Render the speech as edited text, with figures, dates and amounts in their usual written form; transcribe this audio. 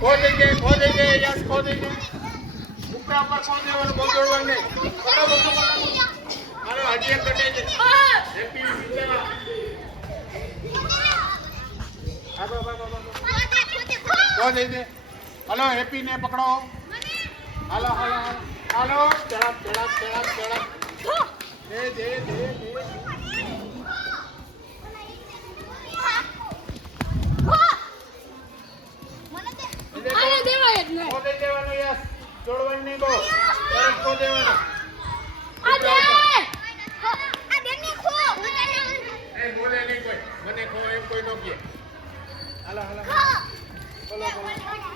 ખો દઈ દે યસ ખો દઈ દે ઉપર ખો દેવાનું બહુ દોડવાનું નહીં બરાબર હાલો હજી એક કટે છે હેપી વિજય ખો દઈ દે હાલો હેપી ને પકડો હાલો ચડપ દે દેવાનું યસ છોડવાનું નહીં બહુ ખો દેવાનું બોલે નહીં કોઈ મને ખો એમ કોઈ નો કહે હાલો બોલો